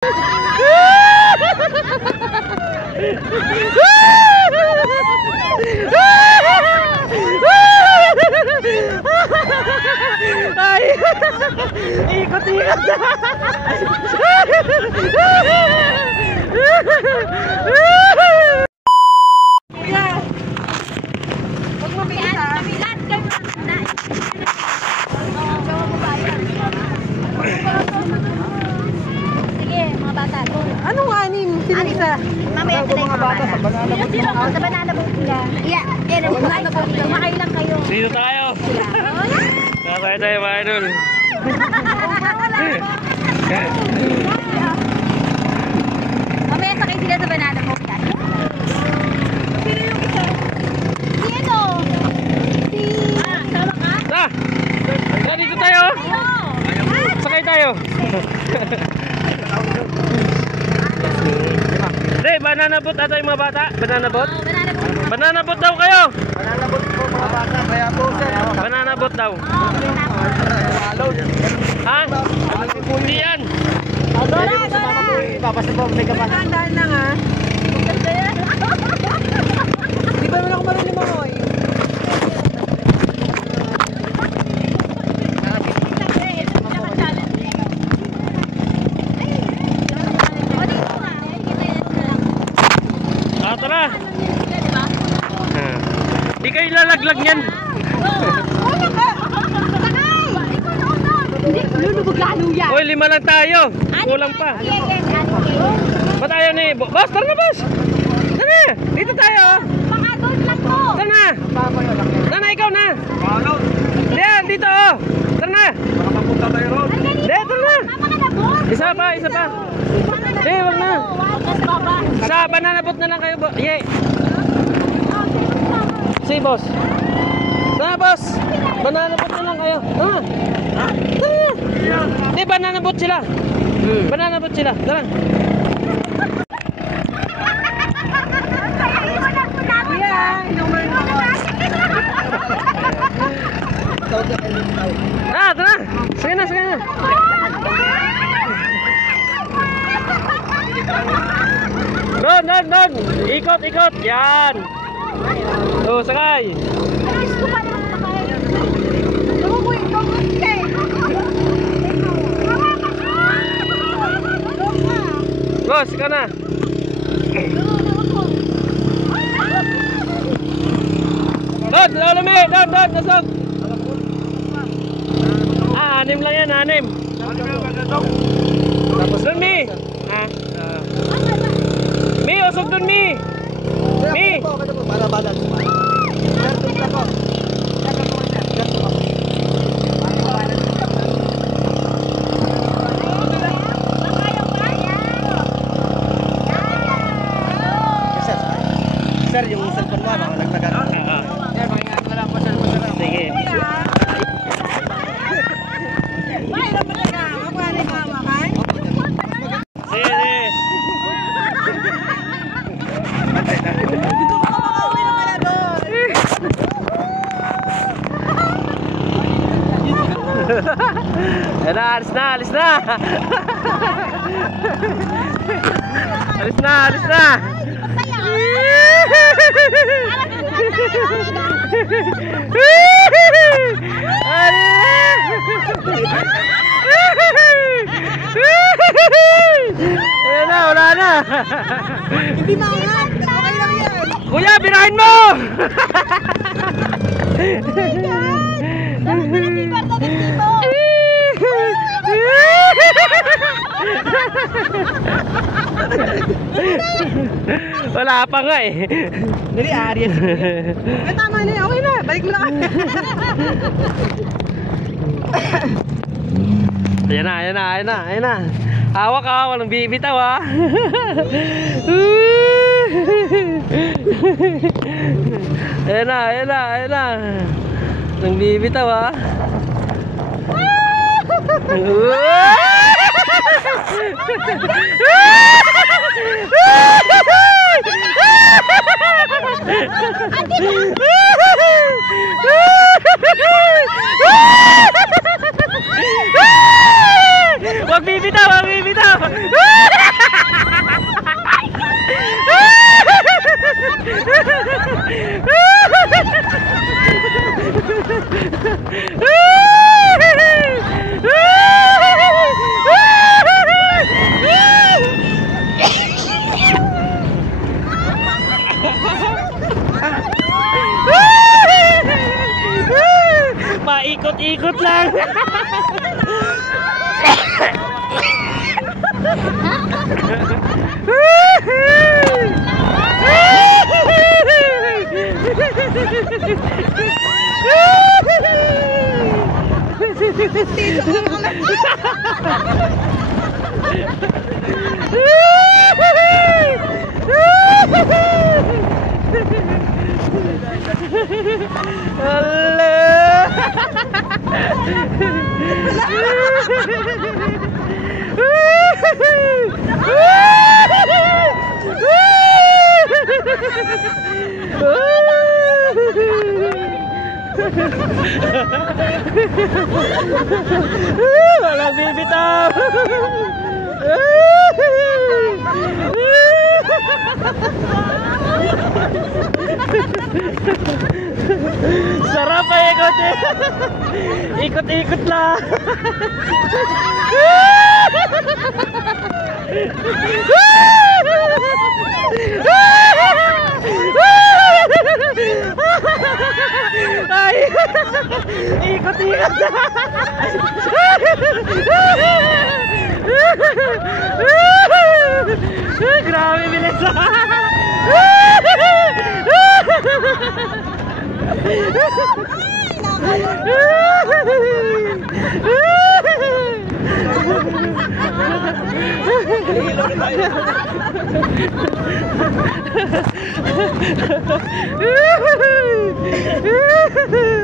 Ay! Ikot-ikot! Huwag mo bilan. Sige, mga bata. Anong anim? Sino isa? Mamaya sila yung mga bata. Sa banana boat sila. Yeah, banana boat. Kumakay lang kayo. Dito tayo. Kakaya tayo mga idol. Mamaya sakay sila sa banana boat. Sino yung isa? Sino? Sama ka? Dito tayo. Sakay tayo. Hindi, banana boat ata yung mga bata. Banana boat? Banana boat daw kayo. Banana boat po mga bata. Kaya po sir. Banana boat daw. Ha? Hindi yan. Papasok po. May kapan. Tandaan lang ha. Di ba naman ako marunong mangoy? Tara. Di kayo lalaglag niyan. Lulubog lalo yan. Hoy, 5 lang tayo. Kulang pa. Ba't ayaw ni... Boss, tara na boss. Tara, dito tayo. Mga adult lang to. Tara na. Tara na, ikaw na. Diyan, dito oh. Tara na. Makapunta tayo ron. Dito na. Isa pa. Hindi, wag na. Sa banana boat na lang kayo. Yay. Si boss. Tara boss. Banana boat na lang kayo. Tara. Hindi, banana boat sila. Banana boat sila. Tara. Tara. Sige na. Doon. Ikot. Yan. O, sakay. Boss, ka na. Doon, nasog. 6 lang yan, 6. Tapos doon, Mi. Mi, usog doon, Mi. Para balance. Sir, yung cellphone mo, nagtagal. Sir, makingat ko lang po, sir. Sige. Alis na. Wala na. Hindi maangat. Okay lang yan. Kuya, birahin mo. Wala pa nga eh. Dali, Arias. Tama na. Okay na. Balik mo na. Ayan na. Hawak ka, walang bibitaw ha. Ayan na. Walang bibitaw ha. Wag bibitaw. Walang bibitaw. Sarap pa ikot eh. Ikot-ikot lang. Ay, ikot-ikot na. Grabe bilis.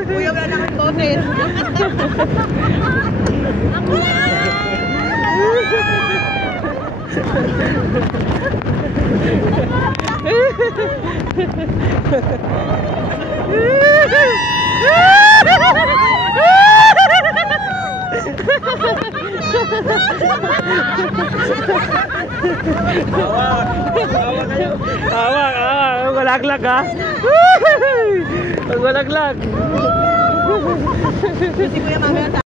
Kuya, wala na kang totin. Awak, walaglag ha. Walaglag. Si Kuya mamaya